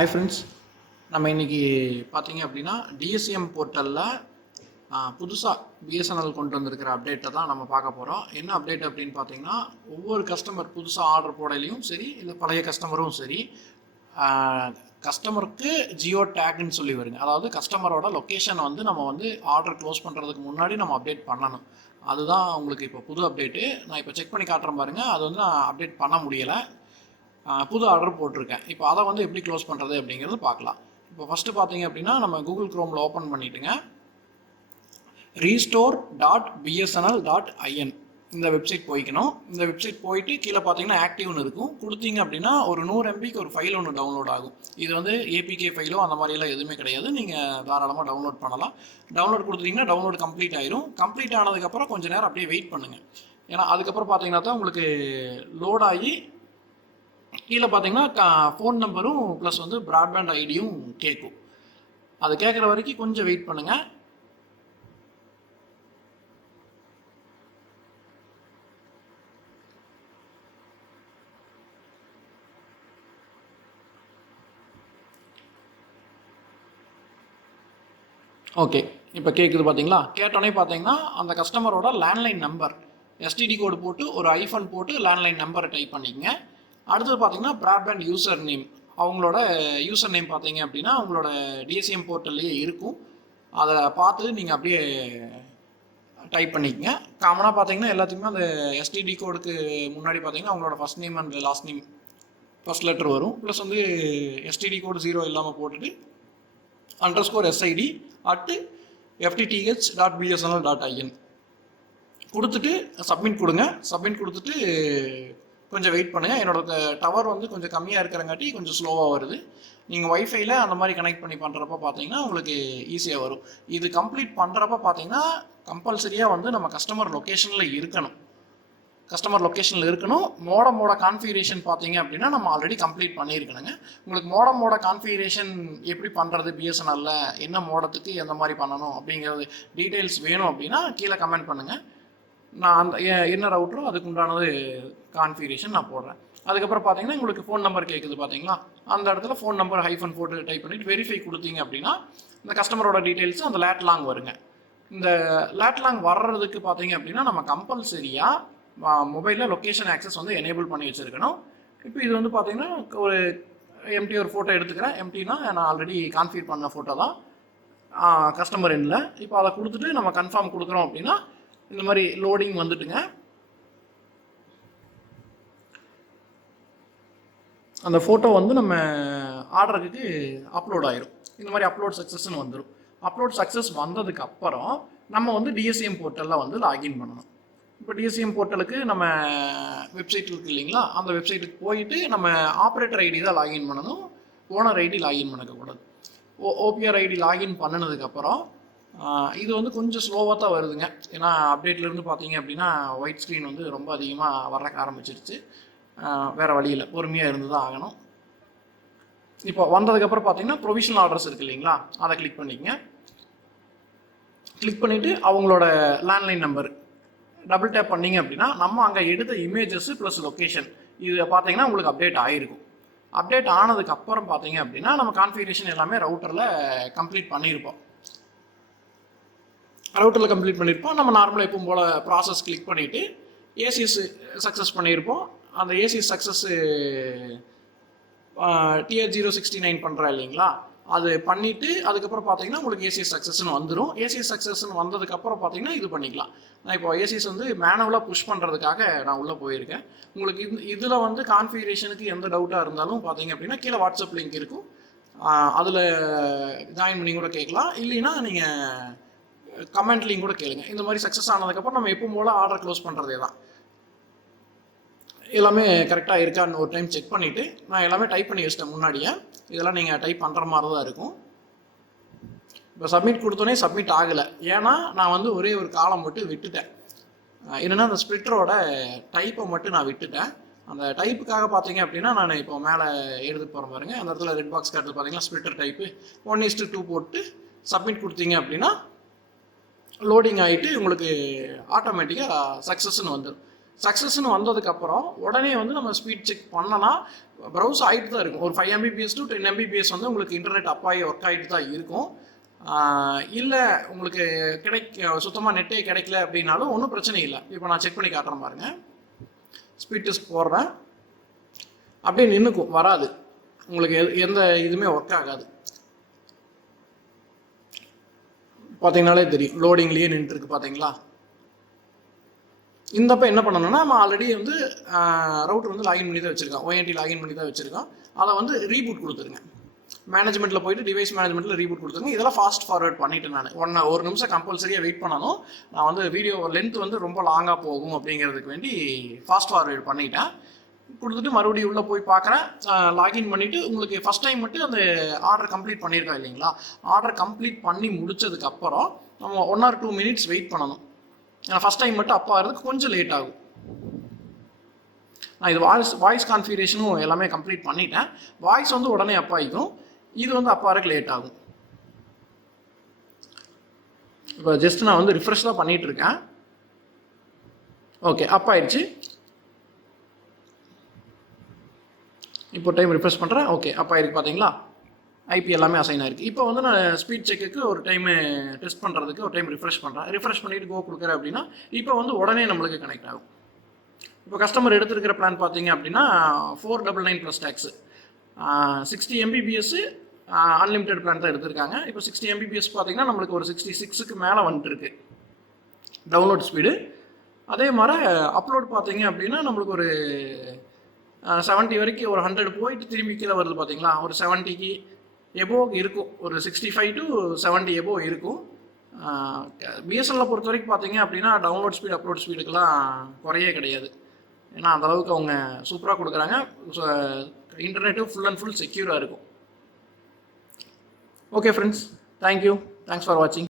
Hi friends, நம்ம இன்றைக்கி பார்த்தீங்க அப்படின்னா டிஎஸ்சிஎம் போர்ட்டலில் புதுசாக பிஎஸ்என்எல் கொண்டு வந்திருக்கிற அப்டேட்டை தான் நம்ம பார்க்க போகிறோம். என்ன அப்டேட் அப்படின்னு பார்த்தீங்கன்னா, ஒவ்வொரு கஸ்டமர் புதுசாக ஆர்டர் போடலையும் சரி, இல்லை பழைய கஸ்டமரும் சரி, கஸ்டமருக்கு ஜியோ டேக்னு சொல்லி வருங்க. அதாவது கஸ்டமரோட லொக்கேஷனை வந்து நம்ம வந்து ஆர்டர் க்ளோஸ் பண்ணுறதுக்கு முன்னாடி நம்ம அப்டேட் பண்ணணும். அதுதான் உங்களுக்கு இப்போ புது அப்டேட்டு. நான் இப்போ செக் பண்ணி காட்டுறேன் பாருங்கள். அது வந்து நான் அப்டேட் பண்ண முடியலை, புது ஆர்டர் போட்டிருக்கேன். இப்போ அதை வந்து எப்படி க்ளோஸ் பண்ணுறது அப்படிங்கிறது பார்க்கலாம். இப்போ ஃபஸ்ட்டு பார்த்தீங்க அப்படின்னா, நம்ம கூகுள் க்ரோமில் ஓப்பன் பண்ணிவிட்டுங்க, restore.bsnl.in இந்த வெப்சைட் போய்க்கணும். இந்த வெப்சைட் போயிட்டு கீழே பார்த்தீங்கன்னா ஆக்டிவ்னு இருக்கும். கொடுத்தீங்க அப்படின்னா ஒரு 100 MBக்கு ஒரு ஃபைல் ஒன்று டவுன்லோட் ஆகும். இது வந்து ஏபிகே ஃபைலோ அந்த மாதிரியெல்லாம் எதுவுமே கிடையாது. நீங்கள் தாராளமாக டவுன்லோட் பண்ணலாம். டவுன்லோட் கொடுத்தீங்கன்னா டவுன்லோட் கம்ப்ளீட் ஆயிரும். கம்ப்ளீட் ஆனதுக்கப்புறம் கொஞ்சம் நேரம் அப்படியே வெயிட் பண்ணுங்கள். ஏன்னா அதுக்கப்புறம் பார்த்தீங்கன்னா தான் உங்களுக்கு லோட் ஆகி கீழே பார்த்தீங்கன்னா ஃபோன் நம்பரும் ப்ளஸ் வந்து ப்ராட்பேண்ட் ஐடியும் கேட்கும். அது கேட்குற வரைக்கும் கொஞ்சம் வெயிட் பண்ணுங்கள். ஓகே, இப்போ கேட்குது பார்த்தீங்களா? கேட்டோன்னே பார்த்தீங்கன்னா அந்த கஸ்டமரோட லேண்ட்லைன் நம்பர் எஸ்டிடி கோடு போட்டு ஒரு ஐஃபோன் போட்டு லேண்ட்லைன் நம்பரை டைப் பண்ணிக்கங்க. அடுத்தது பார்த்தீங்கன்னா ப்ராட்பேண்ட் யூசர் நேம், அவங்களோட யூசர் நேம் பார்த்தீங்க அப்படின்னா அவங்களோட டிஎஸ்சிஎம் போர்ட்டல்லையே இருக்கும். அதை பார்த்து நீங்கள் அப்படியே டைப் பண்ணிக்கங்க. காமனாக பார்த்தீங்கன்னா எல்லாத்துக்குமே அந்த எஸ்டிடி கோடுக்கு முன்னாடி பார்த்தீங்கன்னா அவங்களோட first name and last name first letter வரும். ப்ளஸ் வந்து எஸ்டிடி கோடு 0 இல்லாமல் போட்டுட்டு _SID @fttch.bsnl.in கொடுத்துட்டு சப்மிட் கொடுங்க. சப்மிட் கொடுத்துட்டு கொஞ்சம் வெயிட் பண்ணுங்கள். என்னோட டவர் வந்து கொஞ்சம் கம்மியாக இருக்கிறங்காட்டி கொஞ்சம் ஸ்லோவாக வருது. நீங்கள் ஒய்ஃபைல அந்த மாதிரி கனெக்ட் பண்ணி பண்ணுறப்ப பார்த்தீங்கன்னா உங்களுக்கு ஈஸியாக வரும். இது கம்ப்ளீட் பண்ணுறப்ப பார்த்தீங்கன்னா கம்பல்சரியாக வந்து நம்ம கஸ்டமர் லொக்கேஷனில் இருக்கணும். மோடமோட கான்ஃபிகரேஷன் பார்த்தீங்க அப்படின்னா நம்ம ஆல்ரெடி கம்ப்ளீட் பண்ணியிருக்கணுங்க. உங்களுக்கு மோடமோட கான்ஃபிகரேஷன் எப்படி பண்ணுறது, பிஎஸ்என்எல்ல என்ன மோடத்துக்கு எந்த மாதிரி பண்ணணும் அப்படிங்கிறது டீட்டெயில்ஸ் வேணும் அப்படின்னா கீழே கமெண்ட் பண்ணுங்கள். நான் அந்த என்ன ரவுட்டரோ அதுக்கு உண்டானது கான்ஃபிகரேஷன் நான் போடுறேன். அதுக்கப்புறம் பார்த்தீங்கன்னா உங்களுக்கு ஃபோன் நம்பர் கேட்குது பார்த்தீங்களா? அந்த இடத்துல ஃபோன் நம்பர் -4 போட்டு டைப் பண்ணிவிட்டு வெரிஃபை கொடுத்தீங்க அப்படின்னா இந்த கஸ்டமரோட டீட்டெயில்ஸு அந்த லேட்லாங் வருங்க. இந்த லேட்லாங் வர்றதுக்கு பார்த்தீங்க அப்படின்னா நம்ம கம்பல்சரியாக மொபைலில் லொக்கேஷன் ஆக்சஸ் வந்து எனேபிள் பண்ணி வச்சுருக்கணும். இப்போ இது வந்து பார்த்தீங்கன்னா ஒரு எம்டி ஒரு ஃபோட்டோ எடுத்துக்கிறேன். எம்டினா நான் ஆல்ரெடி கான்ஃபிகர் பண்ண ஃபோட்டோ தான் கஸ்டமர் எண்ணில். இப்போ அதை கொடுத்துட்டு நம்ம கன்ஃபார்ம் கொடுக்குறோம் அப்படின்னா இந்த மாதிரி லோடிங் வந்துட்டுங்க. அந்த ஃபோட்டோ வந்து நம்ம ஆர்டருக்கு அப்லோட் ஆயிரும். இந்த மாதிரி அப்லோட் சக்ஸஸ்ன்னு வந்துடும். அப்லோட் சக்ஸஸ் வந்ததுக்கு அப்புறம் நம்ம வந்து டிஎஸ்சிஎம் போர்ட்டலில் வந்து லாகின் பண்ணணும். இப்போ டிஎஸ்சிஎம் போர்ட்டலுக்கு நம்ம வெப்சைட் இருக்குது இல்லைங்களா? அந்த வெப்சைட்டுக்கு போயிட்டு நம்ம ஆப்ரேட்டர் ஐடி தான் லாகின் பண்ணணும். ஓனர் ஐடி லாகின் பண்ணக்கூடாது. ஓபிஆர் ஐடி லாகின் பண்ணினதுக்கப்புறம் இது வந்து கொஞ்சம் ஸ்லோவாக தான் வருதுங்க. ஏன்னா அப்டேட்லேருந்து பார்த்தீங்க அப்படின்னா ஒயிட் ஸ்க்ரீன் வந்து ரொம்ப அதிகமாக வரக்க ஆரம்பிச்சிருச்சு. வேறு வழியில் பொறுமையாக இருந்து தான் ஆகணும். இப்போ வந்ததுக்கப்புறம் பார்த்தீங்கன்னா ப்ரொவிஷனல் ஆர்டர்ஸ் இருக்குது இல்லைங்களா? அதை கிளிக் பண்ணிக்கங்க. கிளிக் பண்ணிவிட்டு அவங்களோட லேண்ட்லைன் நம்பர் டபுள் டேப் பண்ணிங்க அப்படின்னா நம்ம அங்கே எடுத்த இமேஜஸ் ப்ளஸ் லொக்கேஷன் இது பார்த்தீங்கன்னா உங்களுக்கு அப்டேட் ஆகிருக்கும். அப்டேட் ஆனதுக்கப்புறம் பார்த்தீங்க அப்படின்னா நம்ம கான்ஃபிகரேஷன் எல்லாமே ரவுட்டரில் கம்ப்ளீட் பண்ணியிருப்போம். நம்ம நார்மலாக எப்பவும் போல் ப்ராசஸ் கிளிக் பண்ணிவிட்டு ஏசிஎஸ் சக்ஸஸ் பண்ணியிருப்போம். அந்த ஏசிஎஸ் சக்ஸஸ் TR069 பண்ணுறா இல்லைங்களா? அது பண்ணிவிட்டு அதுக்கப்புறம் பார்த்தீங்கன்னா உங்களுக்கு ஏசிஎஸ் சக்ஸஸ்ன்னு வந்துடும். ஏசிஎஸ் சக்ஸஸ்ன்னு வந்ததுக்கப்புறம் பார்த்தீங்கன்னா இது பண்ணிக்கலாம். நான் இப்போ ஏசிஎஸ் வந்து மேனுவலாக புஷ் பண்ணுறதுக்காக நான் உள்ளே போயிருக்கேன். உங்களுக்கு இதில் வந்து கான்ஃபிகரேஷனுக்கு எந்த டவுட்டாக இருந்தாலும் பார்த்தீங்க அப்படின்னா கீழே வாட்ஸ்அப் லிங்க் இருக்கும். அதில் ஜாயின் பண்ணி கூட கேட்கலாம். இல்லைன்னா நீங்கள் கமெண்ட் லிங்க் கூட கேளுங்க. இந்த மாதிரி சக்ஸஸ் ஆனதுக்கப்புறம் நம்ம எப்பவும் போல் ஆர்டர் க்ளோஸ் பண்ணுறதே தான். எல்லாமே கரெக்டாக இருக்கான்னு ஒரு டைம் செக் பண்ணிவிட்டு நான் எல்லாமே டைப் பண்ணி வச்சிட்டேன் முன்னாடியே. இதெல்லாம் நீங்கள் டைப் பண்ணுற மாதிரி தான் இருக்கும். இப்போ சப்மிட் கொடுத்தோன்னே சப்மிட் ஆகலை. ஏன்னா நான் வந்து ஒரே ஒரு காலம் மட்டும் விட்டுட்டேன். என்னென்னா அந்த ஸ்ப்ளிட்டரோட டைப்பை மட்டும் நான் விட்டுட்டேன். அந்த டைப்புக்காக பார்த்தீங்க அப்படின்னா நான் இப்போ மேலே எடுத்துகிட்டு போகிற பாருங்க. அந்த இடத்துல ரெட் பாக்ஸ் கார்டு பார்த்தீங்கன்னா ஸ்ப்ளிட்டர் டைப்பு 1:2 போட்டு சப்மிட் கொடுத்தீங்க அப்படின்னா லோடிங் ஆகிட்டு உங்களுக்கு ஆட்டோமேட்டிக்காக சக்ஸஸ்ன்னு வந்துடும். சக்ஸஸ்ன்னு வந்ததுக்கப்புறம் உடனே வந்து நம்ம ஸ்பீட் செக் பண்ணனா ப்ரௌஸ் ஆகிட்டு தான் இருக்கும். ஒரு 5 Mbps to 10 Mbps வந்து உங்களுக்கு இன்டர்நெட் அப்பாகி ஒர்க் ஆகிட்டு தான் இருக்கும். இல்லை உங்களுக்கு சுத்தமாக நெட்டே கிடைக்கல அப்படின்னாலும் ஒன்றும் பிரச்சனை இல்லை. இப்போ நான் செக் பண்ணி காட்டுறேன் பாருங்கள். ஸ்பீட் டெஸ்ட் போடுறேன், அப்படியே நின்றுக்கும், வராது, உங்களுக்கு எந்த இதுவுமே ஒர்க் ஆகாது. பார்த்தீங்கனாலே தெரியும், லோடிங்லேயே நின்றுருக்கு பார்த்தீங்களா. இந்தப்போ என்ன பண்ணணும்னா, நம்ம ஆல்ரெடி வந்து ரவுட்டர் வந்து லாகின் பண்ணி தான் வச்சுருக்கோம், ONT லாகின் பண்ணி தான் வச்சுருக்கோம். அதை வந்து ரீபூட் கொடுத்துருங்க. மேனேஜ்மெண்ட்டில் போய்ட்டு டிவைஸ் மேனேஜ்மெண்ட்டில் ரீபூட் கொடுத்துருங்க. இதெல்லாம் ஃபாஸ்ட் ஃபார்வர்ட் பண்ணிவிட்டு நான் ஒரு நிமிஷம் கம்பல்சரியாக வெயிட் பண்ணணும். நான் வந்து வீடியோ லென்த் வந்து ரொம்ப லாங்காக போகும் அப்படிங்கிறதுக்கு வேண்டி ஃபாஸ்ட் ஃபார்வர்ட் பண்ணிட்டேன். கொடுத்துட்டு மறுபடியும் உள்ளே போய் பார்க்குறேன். லாகின் பண்ணிவிட்டு உங்களுக்கு ஃபஸ்ட் டைம் மட்டும் அந்த ஆர்டர் கம்ப்ளீட் பண்ணியிருக்கோம் இல்லைங்களா. ஆர்டர் கம்ப்ளீட் பண்ணி முடிச்சதுக்கப்புறம் நம்ம 1 or 2 minutes வெயிட் பண்ணணும். ஏன்னா ஃபஸ்ட் டைம் மட்டும் அப்போ ஆகிறதுக்கு கொஞ்சம் லேட் ஆகும். நான் இது வாய்ஸ் கான்ஃபிகரேஷனும் எல்லாமே கம்ப்ளீட் பண்ணிட்டேன். வாய்ஸ் வந்து உடனே அப் ஆகிக்கும், இது வந்து அப்போ ஆகிறதுக்கு லேட் ஆகும். இப்போ ஜஸ்ட் நான் வந்து ரிஃப்ரெஷ் தான் பண்ணிகிட்டு இருக்கேன். ஓகே, அப் ஆயிடுச்சு. இப்போ டைம் ரிஃப்ரெஷ் பண்ணுறேன். ஓகே, அப்போ ஆயிருக்கு பார்த்தீங்களா. ஐபி எல்லாமே அசைன் ஆயிருக்கு. இப்போ வந்து நான் ஸ்பீட் செக்குக்கு ஒரு டைமு டெஸ்ட் பண்ணுறதுக்கு ஒரு டைம் ரிஃப்ரெஷ் பண்ணுறேன். ரிஃப்ரெஷ் பண்ணிவிட்டு கோ கொடுக்குறேன் அப்படின்னா இப்போ வந்து உடனே நம்மளுக்கு கனெக்ட் ஆகும். இப்போ கஸ்டமர் எடுத்துருக்கிற பிளான் பார்த்தீங்க அப்படின்னா 499 + டேக்ஸு 60 Mbps அன்லிமிட்டெட் பிளான் தான் எடுத்திருக்காங்க. இப்போ 60 Mbps பார்த்தீங்கன்னா நம்மளுக்கு ஒரு 66க்கு மேலே வந்துட்டு இருக்கு டவுன்லோட் ஸ்பீடு. அதே மாதிரி அப்லோட் பார்த்தீங்க அப்படின்னா நம்மளுக்கு ஒரு 70 வரைக்கும், ஒரு 100 போயிட்டு திரும்பி கீழே வருது பார்த்தீங்களா. ஒரு 70க்கு எபோ இருக்கும், ஒரு 65 to 70 எபோ இருக்கும். பிஎஸ்என்எல்லை பொறுத்த வரைக்கும் பார்த்தீங்க அப்படின்னா டவுன்லோட் ஸ்பீட் அப்லோட் ஸ்பீடுக்கெல்லாம் குறையே கிடையாது. ஏன்னா அந்தளவுக்கு அவங்க சூப்பராக கொடுக்குறாங்க. இன்டர்நெட்டும் ஃபுல் அண்ட் ஃபுல் செக்யூராக இருக்கும். Okay friends, thank you, thanks for வாட்சிங்.